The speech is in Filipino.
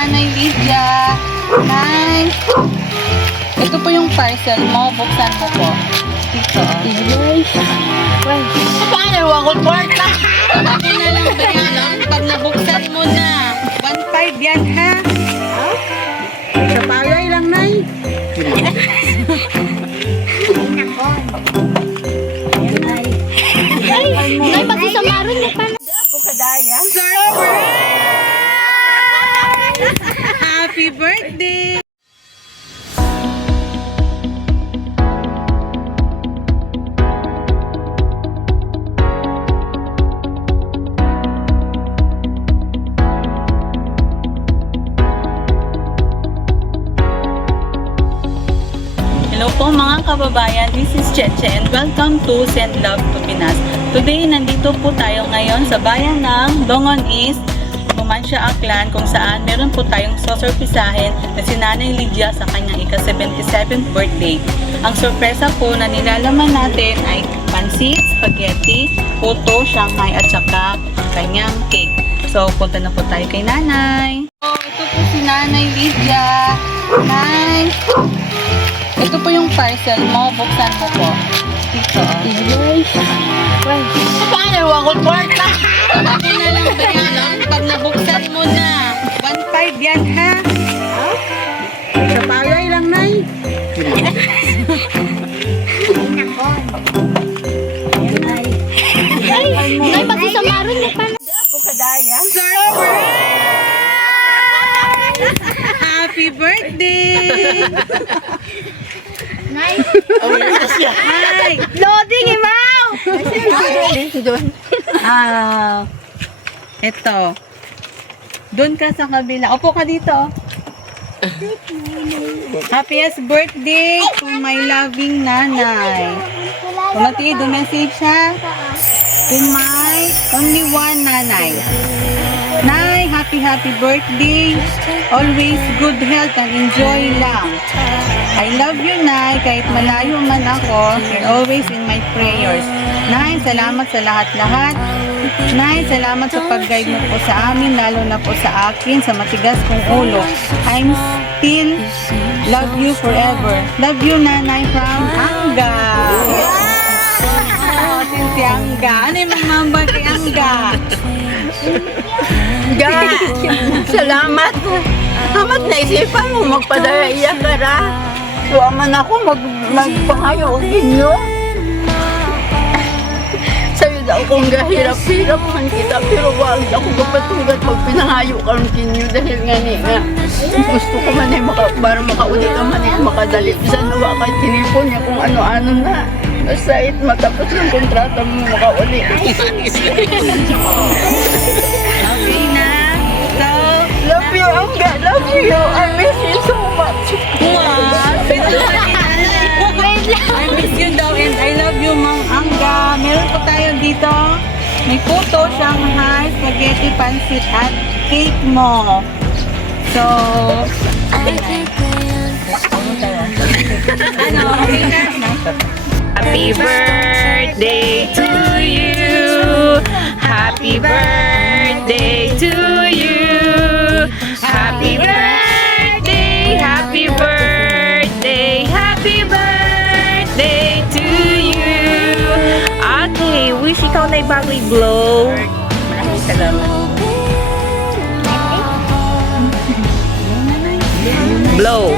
Nanay Lydia. Nay, ito po yung parcel mo. Buksan mo po. Dito. Paano yung kwarta? Ako na lang bayaran pag nabuksan mo na. 1.5 yan, ha? Sa palay lang, Nay. Ay, magsasamarin mo pa. Ako kadaya. Happy birthday! Hello po mga kababayan, this is Cheche and welcome to Send Love to Pinas. Today, nandito po tayo ngayon sa bayan ng Dongon East, Numancia, Aklan, kung saan meron po tayong sosurprisahin na si Nanay Lydia sa kanyang ika-77th birthday. Ang sorpresa po na nilalaman natin ay pansit, spaghetti, puto, shanghai at saka kanyang cake. So, punta na po tayo kay Nanay. Oh, ito po si Nanay Lydia. Nay, ito po yung parcel mo. Buksan mo po. Dito. Paano yung kwarta? Ako na lang bayaran pag nabuksan mo na. 1.5 yan, ha? Sa palay lang, Nay. Ay, magsasamarin mo pa. Ako kadaya. Happy birthday! Nay, Hi! loading, Imaw! Ito. Doon ka sa kabila. Upo ka dito. Happiest birthday to my loving nanay. Tumati, message siya. To my only one nanay. Nay, happy birthday. Always good health and enjoy lang. I love you, Nay. Kahit malayo man ako, you're always in my prayers. Nay, salamat sa lahat-lahat. Nay, salamat sa pag-guide mo po sa amin, lalo na po sa akin, sa matigas kong ulo. I'm still love you forever. Love you, Nanay, from Angga. Oh, si Angga. Ano yung mamamba kay Angga? Salamat. Salamat na isipan mo magpadaya ka ra. Suwaman ako magpangayo og inyo. Sa'yo daw kong gahirap-hirap man kita pero wag ako kapatugat pag pinangayo ka ng kinyo dahil nga gusto ko man ay para makauli ka man ay makadali. Bisan nawa kay tinipon niya kung ano-ano na. Basta matapos ng kontrata mo makauli. Okay na. So, Love you, Angga. Love you. I miss you so much. I miss you daw and I love you, Mang Angga. Meron po tayo dito. May puto, shanghai, spaghetti, pansit at cake mo. So, ano, okay na? Happy birthday to you. Happy birthday to you. Happy birthday, happy birthday, happy birthday to you. Okay, wish ikaw na bago i-blow. Maraming salamat. Blow.